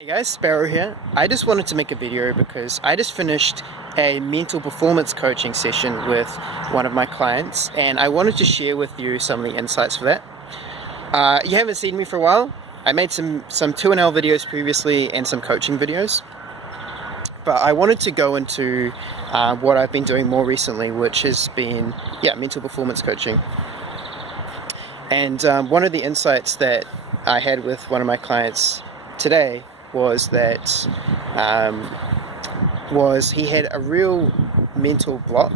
Hey guys, Sparrow here. I just wanted to make a video because I just finished a mental performance coaching session with one of my clients, and I wanted to share with you some of the insights for that. You haven't seen me for a while. I made some 2NL videos previously and some coaching videos, but I wanted to go into what I've been doing more recently, which has been mental performance coaching. And one of the insights that I had with one of my clients today was that he had a real mental block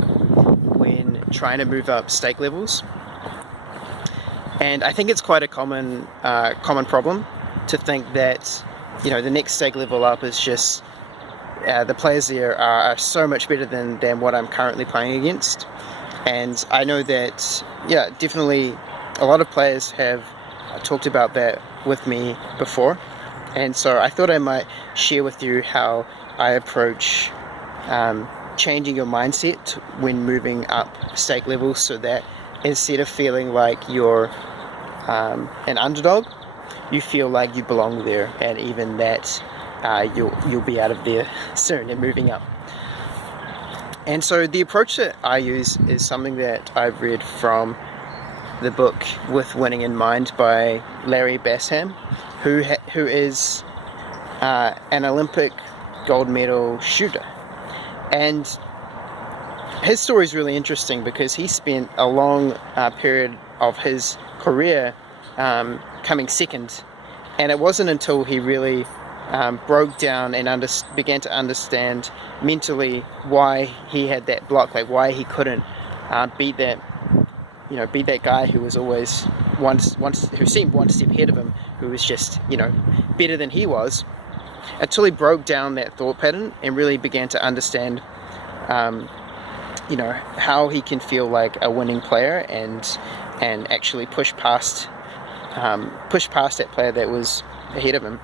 when trying to move up stake levels, and I think it's quite a common problem to think that the next stake level up is just the players there are so much better than what I'm currently playing against. And I know that definitely a lot of players have talked about that with me before. And so I thought I might share with you how I approach changing your mindset when moving up stake levels, so that instead of feeling like you're an underdog, you feel like you belong there, and even that you'll be out of there soon and moving up. And so the approach that I use is something that I've read from the book With Winning in Mind by Larry Basham, who is an Olympic gold medal shooter. And his story is really interesting because he spent a long period of his career coming second, and it wasn't until he really broke down and began to understand mentally why he had that block, like why he couldn't beat that guy who was always who seemed one step ahead of him, who was just better than he was, until he broke down that thought pattern and really began to understand how he can feel like a winning player and actually push past that player that was ahead of him,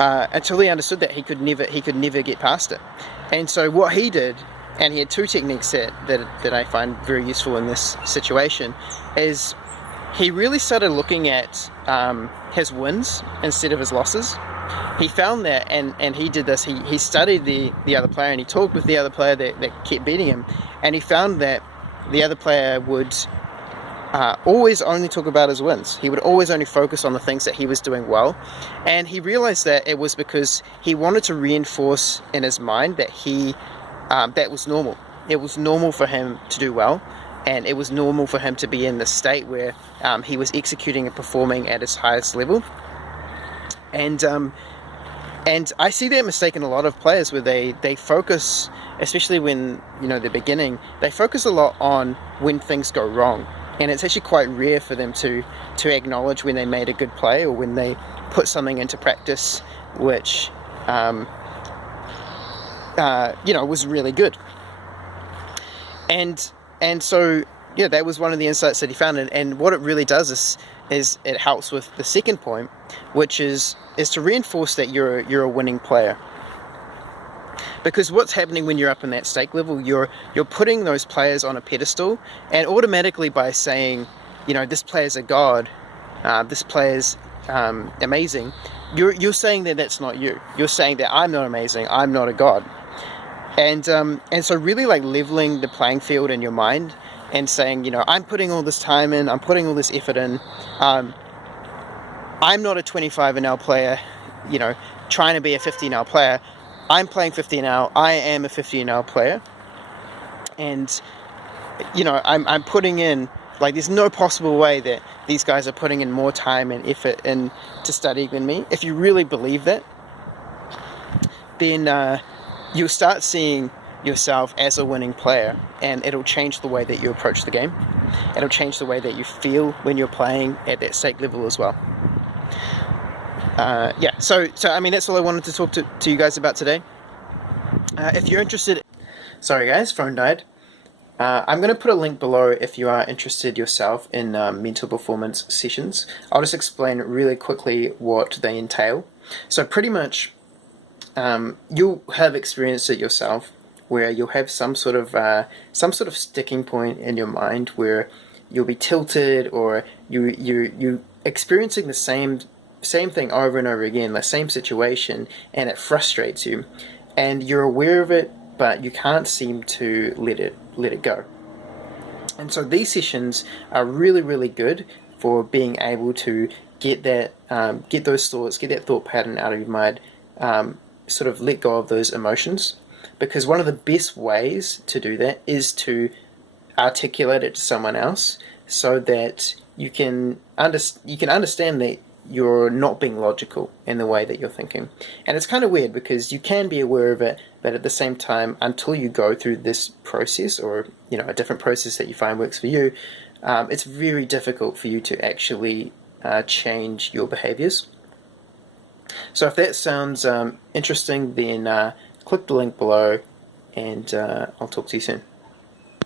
until he understood that he could never get past it. And so what he did, and he had two techniques that I find very useful in this situation, is he really started looking at his wins instead of his losses. He found that, and he did this, he studied the other player, and he talked with the other player that kept beating him, and he found that the other player would always only talk about his wins. He would always only focus on the things that he was doing well, and he realized that it was because he wanted to reinforce in his mind that that was normal. It was normal for him to do well, and it was normal for him to be in the state where he was executing and performing at his highest level. And I see that mistake in a lot of players, where they focus, especially when they're beginning, they focus a lot on when things go wrong, and it's actually quite rare for them to acknowledge when they made a good play or when they put something into practice which was really good. And so that was one of the insights that he found, and what it really does is it helps with the second point, which is to reinforce that you're a winning player. Because what's happening when you're up in that stake level, you're putting those players on a pedestal, and automatically by saying, this player's a god, this player's amazing, you're saying that that's not you. You're saying that I'm not amazing, I'm not a god. And so really like leveling the playing field in your mind and saying, I'm putting all this time in, I'm putting all this effort in, I'm not a 25NL player, trying to be a 50NL player. I'm playing 50NL, I am a 50NL player, and I'm putting in, like, there's no possible way that these guys are putting in more time and effort into studying than me. If you really believe that, then you'll start seeing yourself as a winning player, and it'll change the way that you approach the game. It'll change the way that you feel when you're playing at that stake level as well. So I mean, that's all I wanted to talk to you guys about today. If you're interested, sorry guys, phone died. I'm going to put a link below if you are interested yourself in mental performance sessions. I'll just explain really quickly what they entail. So pretty much, you'll have experienced it yourself, where you'll have some sort of sticking point in your mind where you'll be tilted, or you experiencing the same same thing over and over again, the same situation, and it frustrates you, and you're aware of it, but you can't seem to let it go. And so these sessions are really, really good for being able to get that, get those thoughts, get that thought pattern out of your mind, sort of let go of those emotions. Because one of the best ways to do that is to articulate it to someone else, so that you can understand that you're not being logical in the way that you're thinking. And it's kind of weird because you can be aware of it, but at the same time, until you go through this process, or a different process that you find works for you, it's very difficult for you to actually change your behaviors. So if that sounds interesting, then click the link below, and I'll talk to you soon.